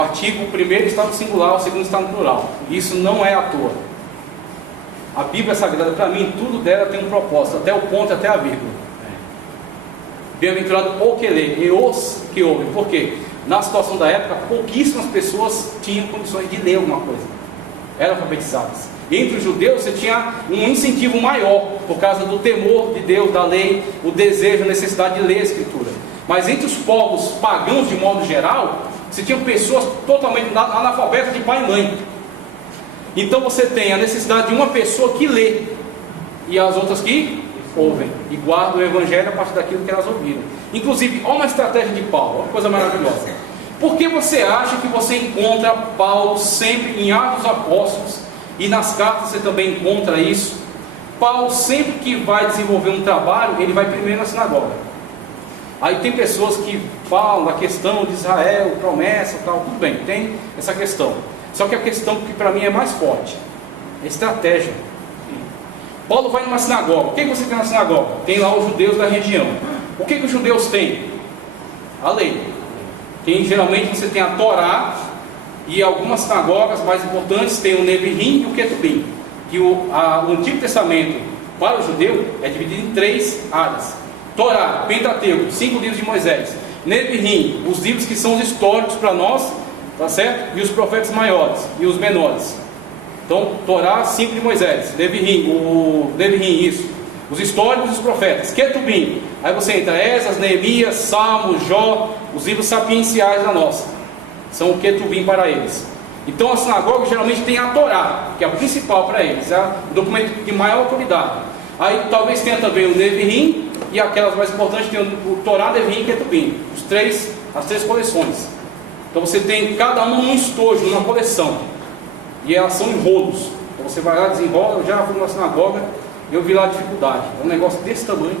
O artigo primeiro está no singular, o segundo está no plural. Isso não é à toa. A Bíblia Sagrada, para mim, tudo dela tem um propósito, até o ponto, até a vírgula. Bem-aventurado o que lê e os que ouvem. Por quê? Na situação da época, pouquíssimas pessoas tinham condições de ler alguma coisa. Eram alfabetizadas. Entre os judeus, você tinha um incentivo maior, por causa do temor de Deus, da lei, o desejo, a necessidade de ler a Escritura. Mas entre os povos pagãos, de modo geral, você tinha pessoas totalmente analfabetas de pai e mãe. Então você tem a necessidade de uma pessoa que lê, e as outras que ouvem, e guardam o Evangelho a partir daquilo que elas ouviram. Inclusive, olha uma estratégia de Paulo, uma coisa maravilhosa. Por que você acha que você encontra Paulo sempre em Atos dos Apóstolos, e nas cartas você também encontra isso? Paulo, sempre que vai desenvolver um trabalho, ele vai primeiro na sinagoga. Aí tem pessoas que falam da questão de Israel, promessa e tal, tudo bem, tem essa questão. Só que a questão que para mim é mais forte, é estratégia. Paulo vai numa sinagoga. O que você tem na sinagoga? Tem lá os judeus da região. O que os judeus têm? A lei. Geralmente você tem a Torá, e algumas sinagogas mais importantes tem o Neviim e o Ketubim. Que o Antigo Testamento para o judeu é dividido em 3 áreas. Torá, Pentateuco, 5 livros de Moisés. Neviim, os livros que são os históricos para nós, tá certo? E os profetas maiores e os menores. Então, Torá, 5 de Moisés. Neviim, isso. Os históricos e os profetas. Ketubim, aí você entra Esdras, Neemias, Salmos, Jó, os livros sapienciais da nossa. São o Ketubim para eles. Então a sinagoga geralmente tem a Torá, que é a principal para eles, é o documento de maior autoridade. Aí talvez tenha também o Neviim, e aquelas mais importantes tem o Torá, Neviim e Ketubim, as 3 coleções. Então você tem cada uma num estojo, numa coleção, e elas são em rolos. Então você vai lá, desenrola. Eu já fui numa sinagoga, eu vi lá a dificuldade, é um negócio desse tamanho,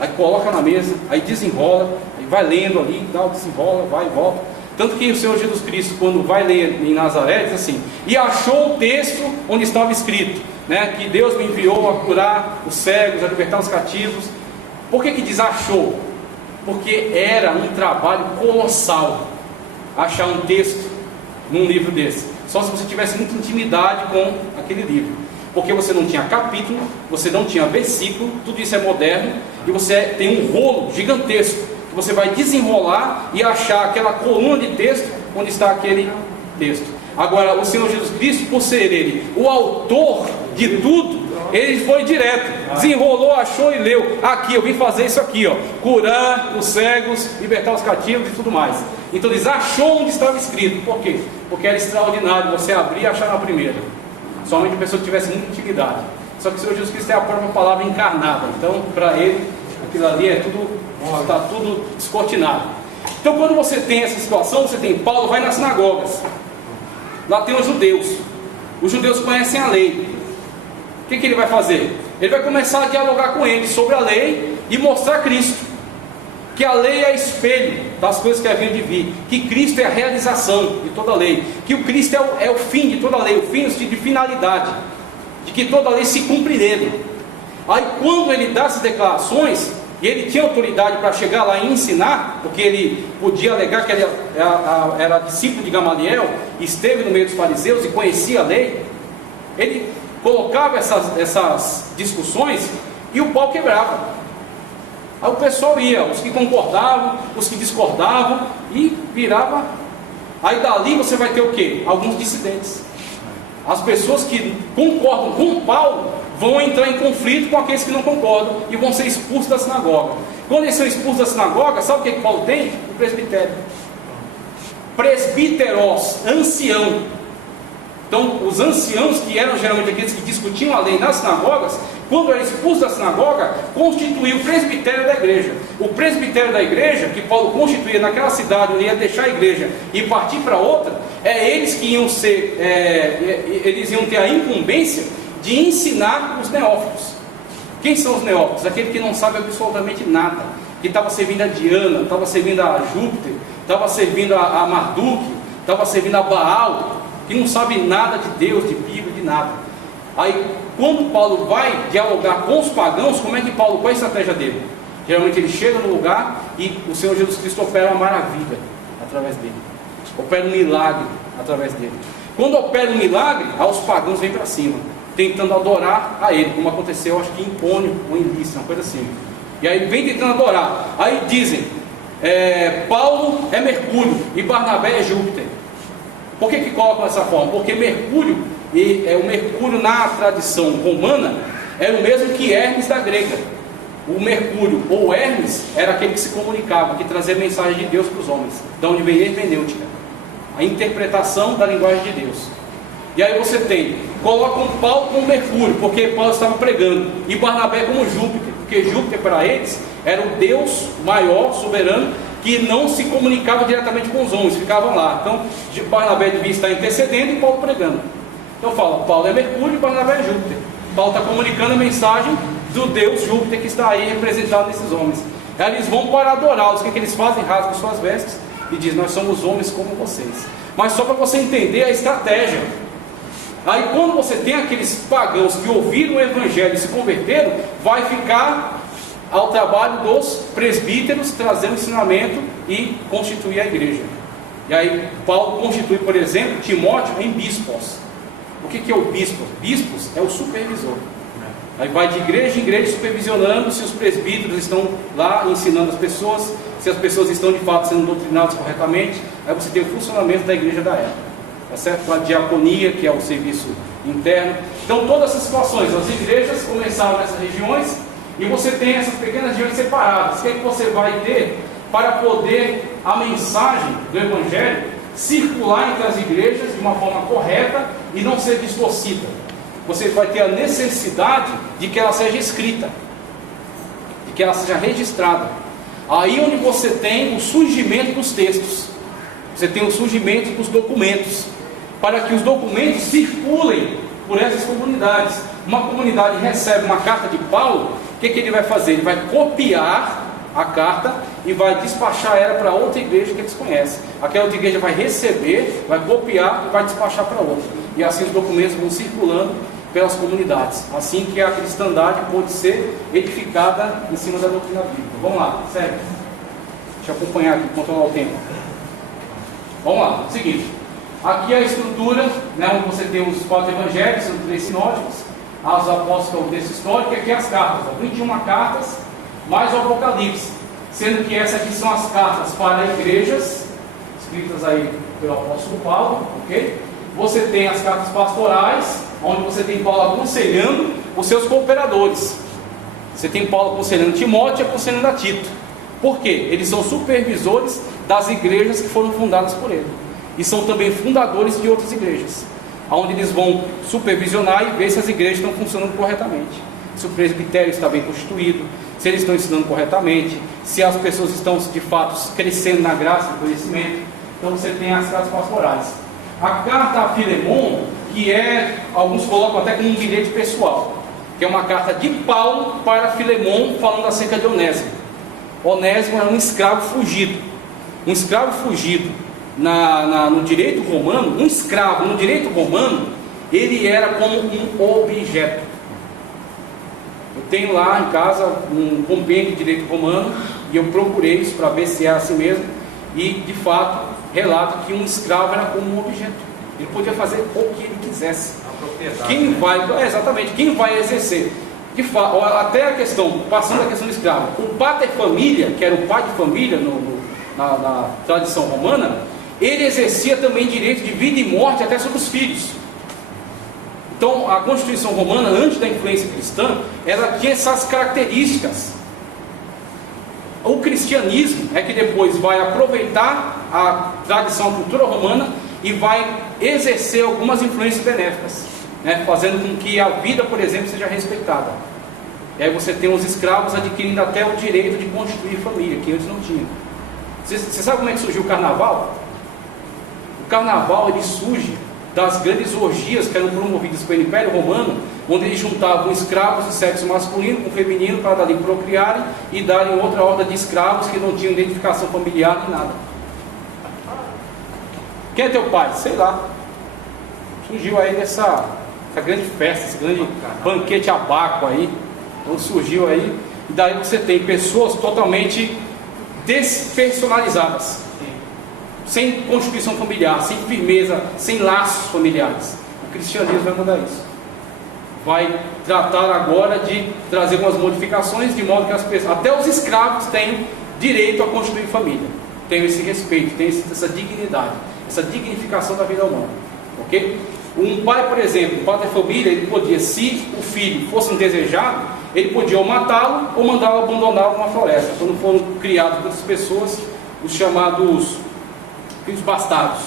aí coloca na mesa, aí desenrola, aí vai lendo ali, dá, desenrola, vai e volta. Tanto que o Senhor Jesus Cristo, quando vai ler em Nazaré, diz assim: e achou o texto onde estava escrito, né, que Deus me enviou a curar os cegos, a libertar os cativos. Por que diz achou? Porque era um trabalho colossal achar um texto num livro desse. Só se você tivesse muita intimidade com aquele livro, porque você não tinha capítulo, você não tinha versículo, tudo isso é moderno, e você tem um rolo gigantesco, você vai desenrolar e achar aquela coluna de texto onde está aquele texto. Agora, o Senhor Jesus Cristo, por ser Ele o autor de tudo, Ele foi direto, desenrolou, achou e leu. Aqui, eu vim fazer isso aqui, ó, curar os cegos, libertar os cativos e tudo mais. Então eles achou onde estava escrito. Por quê? Porque era extraordinário você abrir e achar na primeira. Somente a pessoa que tivesse muita intimidade. Só que o Senhor Jesus Cristo é a própria palavra encarnada. Então, para Ele, aquilo ali é tudo, está tudo descortinado. Então, quando você tem essa situação, você tem Paulo vai nas sinagogas. Lá tem os judeus. Os judeus conhecem a lei. O que ele vai fazer? Ele vai começar a dialogar com eles sobre a lei e mostrar Cristo. Que a lei é espelho das coisas que haviam de vir. Que Cristo é a realização de toda a lei. Que o Cristo é o fim de toda a lei. O fim de finalidade. De que toda a lei se cumpre nele. Aí quando ele dá essas declarações, e ele tinha autoridade para chegar lá e ensinar, porque ele podia alegar que ele era discípulo de Gamaliel, esteve no meio dos fariseus e conhecia a lei, ele colocava essas discussões e o pau quebrava. Aí o pessoal ia, os que concordavam, os que discordavam, e virava. Aí dali você vai ter o quê? Alguns dissidentes. As pessoas que concordam com Paulo vão entrar em conflito com aqueles que não concordam e vão ser expulsos da sinagoga. Quando eles são expulsos da sinagoga, sabe o que Paulo tem? O presbitério. Presbíteros, ancião. Então, os anciãos, que eram geralmente aqueles que discutiam a lei nas sinagogas, quando eram expulsos da sinagoga, constituía o presbitério da igreja. O presbitério da igreja, que Paulo constituía naquela cidade, onde ia deixar a igreja e partir para outra, eles que iam ser, eles iam ter a incumbência de ensinar os neófitos. Quem são os neófitos? Aquele que não sabe absolutamente nada, que estava servindo a Diana, estava servindo a Júpiter, estava servindo a Marduk, estava servindo a Baal, que não sabe nada de Deus, de Bíblia, de nada. Aí, quando Paulo vai dialogar com os pagãos, qual é a estratégia dele? Geralmente ele chega no lugar e o Senhor Jesus Cristo opera uma maravilha através dele. opera um milagre através dele. Quando opera um milagre, aí os pagãos vêm para cima, tentando adorar a ele, como aconteceu, acho que em Pônio ou em Lícia, uma coisa assim. E aí vem tentando adorar. Aí dizem, Paulo é Mercúrio e Barnabé é Júpiter. Por que colocam dessa forma? Porque Mercúrio, o Mercúrio na tradição romana, era o mesmo que Hermes da grega. O Mercúrio ou Hermes era aquele que se comunicava, que trazia a mensagem de Deus para os homens. Da onde vem hermenêutica, a interpretação da linguagem de Deus. E aí você colocam Paulo como Mercúrio, porque Paulo estava pregando, e Barnabé como Júpiter, porque Júpiter para eles era o Deus maior, soberano, que não se comunicava diretamente com os homens, ficavam lá. Então Barnabé devia estar intercedendo e Paulo pregando. Então fala, Paulo é Mercúrio e Barnabé é Júpiter. Paulo está comunicando a mensagem do Deus Júpiter que está aí representado nesses homens. Aí eles vão para adorá-los. O que eles fazem? Rasgam suas vestes e dizem, nós somos homens como vocês. Mas só para você entender a estratégia. Aí quando você tem aqueles pagãos que ouviram o evangelho e se converteram, vai ficar ao trabalho dos presbíteros trazer o ensinamento e constituir a igreja. E aí Paulo constitui, por exemplo, Timóteo em bispos. O que é o bispo? Bispos é o supervisor. Aí vai de igreja em igreja supervisionando se os presbíteros estão lá ensinando as pessoas, se as pessoas estão de fato sendo doutrinadas corretamente. Aí você tem o funcionamento da igreja da época, tá certo? A diaconia, que é o serviço interno. Então todas essas situações, as igrejas começaram nessas regiões e você tem essas pequenas regiões separadas. O que é que você vai ter para poder a mensagem do evangelho circular entre as igrejas de uma forma correta e não ser distorcida? Você vai ter a necessidade de que ela seja escrita, de que ela seja registrada. Aí onde você tem o surgimento dos textos, você tem o surgimento dos documentos, para que os documentos circulem por essas comunidades. Uma comunidade recebe uma carta de Paulo, o que ele vai fazer? Ele vai copiar a carta e vai despachar ela para outra igreja que eles conhecem. Aquela outra igreja vai receber, vai copiar e vai despachar para outra. E assim os documentos vão circulando pelas comunidades. Assim que a cristandade pode ser edificada em cima da doutrina bíblica. Vamos lá, segue. Deixa eu acompanhar aqui, controlar o tempo. Vamos lá, seguinte. Aqui a estrutura, né, onde você tem os 4 evangelhos, os 3 sinóticos, os apóstolos, que é o texto histórico, e aqui as cartas, 21 cartas, mais o Apocalipse, sendo que essas aqui são as cartas para igrejas, escritas aí pelo apóstolo Paulo, ok? Você tem as cartas pastorais, onde você tem Paulo aconselhando os seus cooperadores. Você tem Paulo aconselhando Timóteo e aconselhando a Tito. Por quê? Eles são supervisores das igrejas que foram fundadas por ele. E são também fundadores de outras igrejas, onde eles vão supervisionar e ver se as igrejas estão funcionando corretamente, se o presbitério está bem constituído, se eles estão ensinando corretamente, se as pessoas estão de fato crescendo na graça e conhecimento. Então você tem as cartas pastorais. A carta a Filemon, que alguns colocam até como um bilhete pessoal, que é uma carta de Paulo para Filemon, falando acerca de Onésimo. Onésimo era um escravo fugido. Um escravo fugido no direito romano, um escravo no direito romano, ele era como um objeto. Eu tenho lá em casa um compêndio de direito romano, e eu procurei isso para ver se é assim mesmo, e de fato relata que um escravo era como um objeto. Ele podia fazer o que ele quisesse. Quem vai exercer? De fato, até a questão, passando a questão do escravo, o pater família, que era o pai de família na tradição romana, ele exercia também direito de vida e morte até sobre os filhos. Então a Constituição romana, antes da influência cristã, ela tinha essas características. O cristianismo é que depois vai aproveitar a tradição, a cultura romana, e vai exercer algumas influências benéficas, né, fazendo com que a vida, por exemplo, seja respeitada. E aí você tem os escravos adquirindo até o direito de constituir família, que antes não tinha. Você sabe como é que surgiu o carnaval? O carnaval ele surge das grandes orgias que eram promovidas pelo Império Romano, onde eles juntavam escravos de sexo masculino com feminino para dali procriarem e darem outra horda de escravos que não tinham identificação familiar nem nada. Quem é teu pai? Sei lá. Surgiu aí essa grande festa, esse grande banquete abaco aí. Então surgiu aí, e daí você tem pessoas totalmente despersonalizadas. sem constituição familiar, sem firmeza, sem laços familiares. O cristianismo vai mudar isso. Vai tratar agora de trazer algumas modificações, de modo que as pessoas, até os escravos, tenham direito a constituir família, tenham esse respeito, tenham essa dignidade, essa dignificação da vida humana. Ok? Um pai, por exemplo, um pai de família, ele podia, se o filho fosse indesejado, ele podia ou matá-lo ou mandá-lo abandoná-lo numa floresta, quando foram criados muitas pessoas, os chamados filhos bastardos,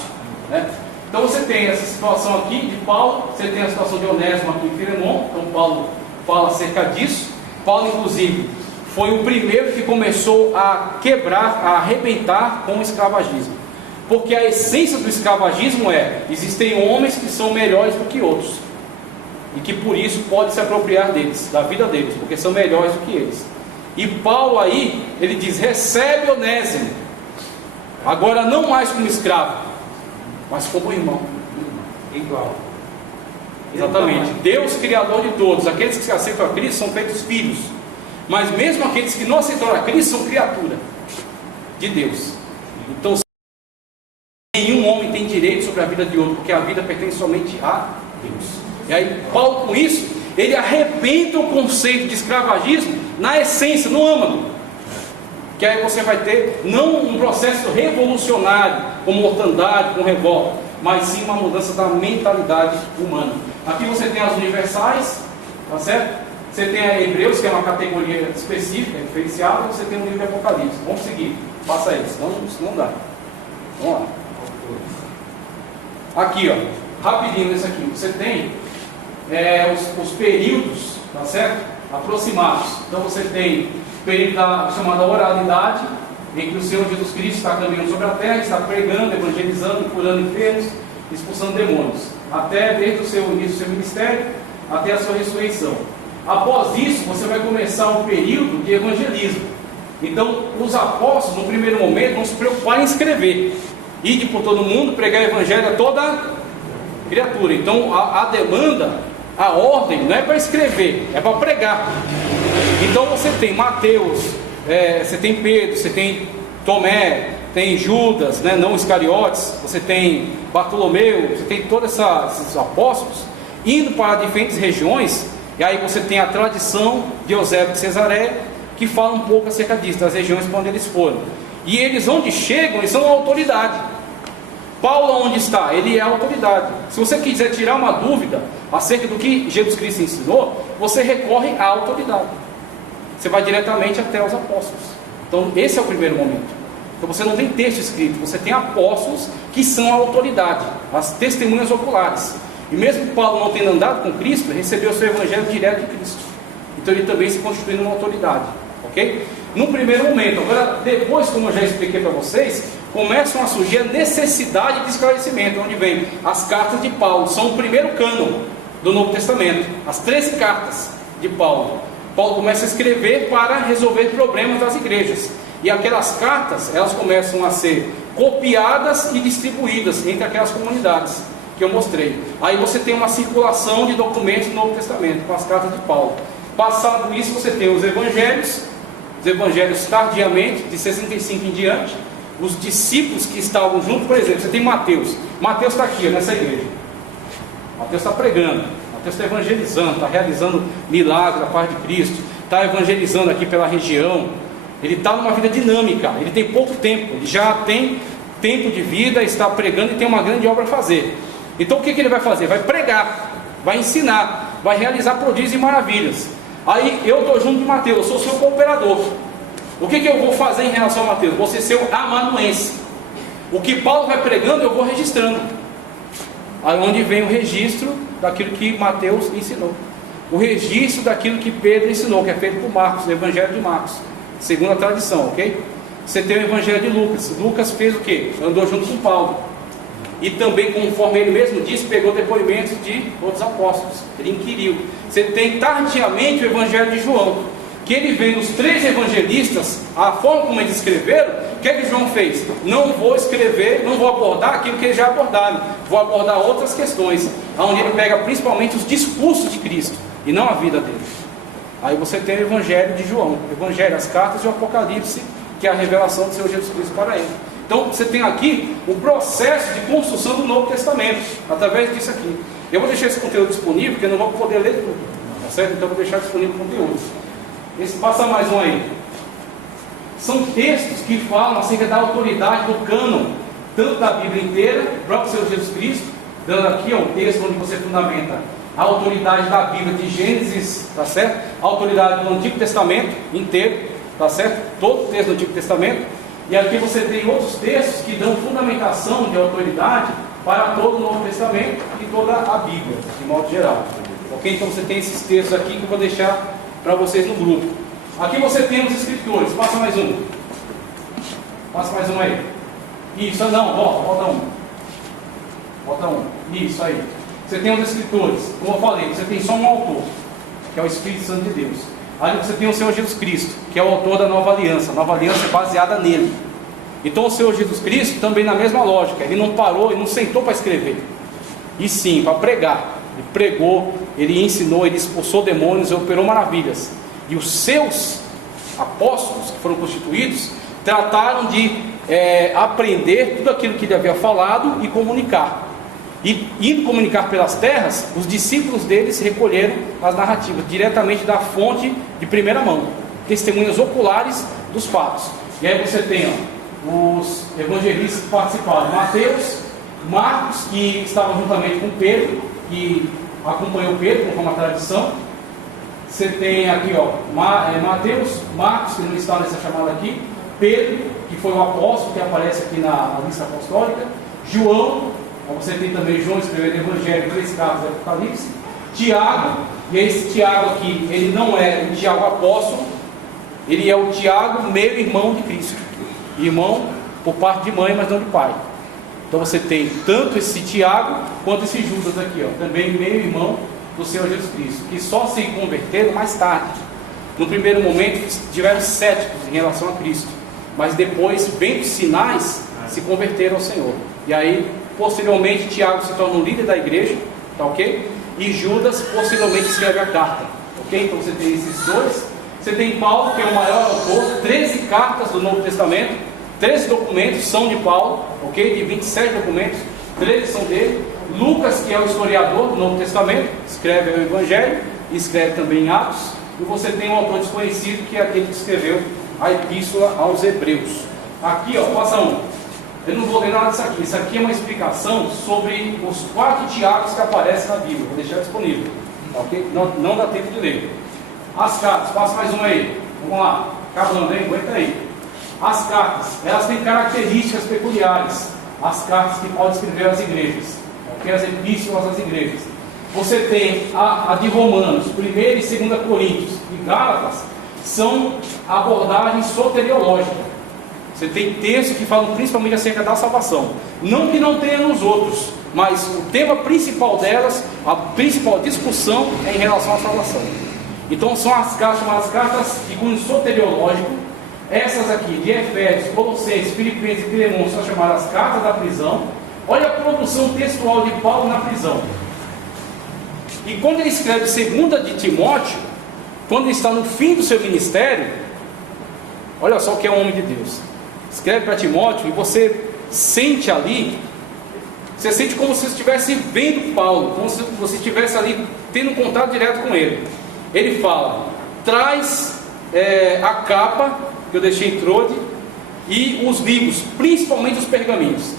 né? Então você tem essa situação aqui de Paulo, você tem a situação de Onésimo aqui em Filemon. Então Paulo fala acerca disso. Paulo, inclusive, foi o primeiro que começou a quebrar, a arrebentar com o escravagismo. Porque a essência do escravagismo existem homens que são melhores do que outros, e que por isso pode se apropriar deles, da vida deles, porque são melhores do que eles. E Paulo aí, ele diz, recebe Onésimo, agora não mais como escravo, mas como irmão. Igual. Exatamente. Deus, Criador de todos. Aqueles que aceitam a Cristo são feitos filhos. Mas mesmo aqueles que não aceitam a Cristo são criatura de Deus. Então, nenhum homem tem direito sobre a vida de outro, porque a vida pertence somente a Deus. E aí, Paulo, com isso, ele arrebenta o conceito de escravagismo na essência, no âmago. Que aí você vai ter não um processo revolucionário, com mortandade, com revolta, mas sim uma mudança da mentalidade humana. Aqui você tem as universais, tá certo? Você tem a Hebreus, que é uma categoria específica, diferenciada, e você tem o livro de Apocalipse. Vamos seguir, passa aí, senão não dá. Vamos lá. Aqui, ó, rapidinho nesse aqui, você tem os períodos, tá certo? Aproximados. Então você tem o período chamada oralidade, em que o Senhor Jesus Cristo está caminhando sobre a terra, está pregando, evangelizando, curando enfermos, expulsando demônios, até desde o seu início do seu ministério, até a sua ressurreição. Após isso, você vai começar um período de evangelismo. Então, os apóstolos, no primeiro momento, vão se preocupar em escrever, ide por todo mundo, pregar o evangelho a toda criatura. Então, a demanda, a ordem, não é para escrever, é para pregar. Então, você tem Mateus, você tem Pedro, você tem Tomé, tem Judas, né, não Iscariotes, você tem Bartolomeu, você tem todos esses apóstolos indo para diferentes regiões. E aí você tem a tradição de Eusébio de Cesareia, que fala um pouco acerca disso, das regiões para onde eles foram. E eles, onde chegam, eles são a autoridade. Paulo, onde está? Ele é a autoridade. Se você quiser tirar uma dúvida acerca do que Jesus Cristo ensinou, você recorre à autoridade. Você vai diretamente até os apóstolos. Então esse é o primeiro momento. Então você não tem texto escrito, você tem apóstolos que são a autoridade, as testemunhas oculares. E mesmo que Paulo não tenha andado com Cristo, recebeu o seu evangelho direto de Cristo. Então ele também se constitui numa autoridade. Ok? No primeiro momento. Agora, depois, como eu já expliquei para vocês, começam a surgir a necessidade de esclarecimento, onde vem as cartas de Paulo. São o primeiro cânon do Novo Testamento. As 13 cartas de Paulo. Paulo começa a escrever para resolver problemas das igrejas. E aquelas cartas, elas começam a ser copiadas e distribuídas entre aquelas comunidades que eu mostrei. Aí você tem uma circulação de documentos do Novo Testamento, com as cartas de Paulo. Passado isso, você tem os evangelhos tardiamente, de 65 em diante, os discípulos que estavam juntos. Por exemplo, você tem Mateus. Mateus está aqui, nessa igreja. Mateus está pregando, Mateus está evangelizando, está realizando milagres da parte de Cristo, está evangelizando aqui pela região. Ele está numa vida dinâmica, ele tem pouco tempo, ele já tem tempo de vida, está pregando e tem uma grande obra a fazer. Então o que ele vai fazer? Vai pregar, vai ensinar, vai realizar prodígios e maravilhas. Aí eu estou junto de Mateus, eu sou seu cooperador. O que eu vou fazer em relação a Mateus? Vou ser seu amanuense. O que Paulo vai pregando eu vou registrando. Aí onde vem o registro daquilo que Mateus ensinou, o registro daquilo que Pedro ensinou, que é feito por Marcos, o evangelho de Marcos, segundo a tradição, ok? Você tem o evangelho de Lucas. Lucas fez o quê? Andou junto com Paulo. E também, conforme ele mesmo disse, pegou depoimentos de outros apóstolos. Ele inquiriu. Você tem tardiamente o evangelho de João, que ele vem dos 3 evangelistas, a forma como eles escreveram. O que João fez? Não vou escrever, não vou abordar aquilo que eles já abordaram, vou abordar outras questões, onde ele pega principalmente os discursos de Cristo, e não a vida dele. Aí você tem o evangelho de João, o evangelho, as cartas e o Apocalipse, que é a revelação do Senhor Jesus Cristo para ele. Então você tem aqui o processo de construção do Novo Testamento, através disso aqui. Eu vou deixar esse conteúdo disponível, porque eu não vou poder ler tudo, tá certo? Então eu vou deixar disponível o conteúdo. Passa mais um aí. São textos que falam acerca da autoridade do cânon, tanto da Bíblia inteira, do próprio Senhor Jesus Cristo, dando aqui um texto onde você fundamenta a autoridade da Bíblia de Gênesis, tá certo? A autoridade do Antigo Testamento inteiro, tá certo? Todo o texto do Antigo Testamento. E aqui você tem outros textos que dão fundamentação de autoridade para todo o Novo Testamento e toda a Bíblia, de modo geral. Ok? Então você tem esses textos aqui que eu vou deixar para vocês no grupo. Aqui você tem os escritores. Passa mais um. Passa mais um aí. Isso, não, volta um. Volta um. Isso aí. Você tem os escritores. Como eu falei, você tem só um autor, que é o Espírito Santo de Deus. Ali você tem o Senhor Jesus Cristo, que é o autor da Nova Aliança. A Nova Aliança é baseada nele. Então o Senhor Jesus Cristo também na mesma lógica. Ele não parou, ele não sentou para escrever, e sim para pregar. Ele pregou, ele ensinou, ele expulsou demônios, ele operou maravilhas. E os seus apóstolos que foram constituídos trataram de aprender tudo aquilo que ele havia falado e comunicar. E indo comunicar pelas terras, os discípulos deles recolheram as narrativas diretamente da fonte de primeira mão, testemunhas oculares dos fatos. E aí você tem os evangelistas que participaram: Mateus, Marcos, que estava juntamente com Pedro, que acompanhou Pedro, conforme a tradição. Você tem aqui Mateus, Marcos, que não está nessa chamada aqui, Pedro, que foi o apóstolo que aparece aqui na lista apostólica, João. Você tem também João escrevendo o Evangelho, 3 cartas do Apocalipse, Tiago, e esse Tiago aqui, ele não é o Tiago apóstolo, ele é o Tiago, meio-irmão de Cristo, irmão por parte de mãe, mas não de pai. Então você tem tanto esse Tiago, quanto esse Judas aqui, também meio-irmão do Senhor Jesus Cristo, que só se converteram mais tarde. No primeiro momento estiveram céticos em relação a Cristo, mas depois, vendo sinais, se converteram ao Senhor. E aí, posteriormente, Tiago se torna o líder da igreja, tá ok? E Judas possivelmente escreve a carta, ok? Então você tem esses dois. Você tem Paulo, que é o maior autor, 13 cartas do Novo Testamento, 13 documentos são de Paulo, ok? De 27 documentos, 13 são dele. Lucas, que é o historiador do Novo Testamento, escreve o Evangelho e escreve também em Atos. E você tem um autor desconhecido, que é aquele que escreveu a Epístola aos Hebreus. Aqui, passa um. Eu não vou ler nada disso aqui. Isso aqui é uma explicação sobre os 4 Tiagos que aparecem na Bíblia. Vou deixar disponível, ok? Não dá tempo de ler. As cartas, passa mais uma aí. Vamos lá, acabando, hein? Aguenta aí. As cartas, elas têm características peculiares. As cartas que Paulo escreveu às igrejas, ok? As epístolas às igrejas. Você tem a de Romanos, 1ª e 2ª Coríntios e Gálatas, são abordagens soteriológicas. Você tem textos que falam principalmente acerca da salvação. Não que não tenha nos outros, mas o tema principal delas, a principal discussão é em relação à salvação. Então são as cartas chamadas cartas de cunho soteriológico. Essas aqui, de Efésios, Colossenses, Filipenses e Filemão, são chamadas cartas da prisão. Olha a produção textual de Paulo na prisão. E quando ele escreve 2 de Timóteo, quando ele está no fim do seu ministério, olha só o que é um homem de Deus. Escreve para Timóteo e você sente ali, você sente como se você estivesse vendo Paulo, como se você estivesse ali tendo contato direto com ele. Ele fala: traz a capa que eu deixei em Trode e os livros, principalmente os pergaminhos.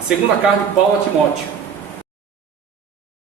A segunda carta de Paulo a Timóteo.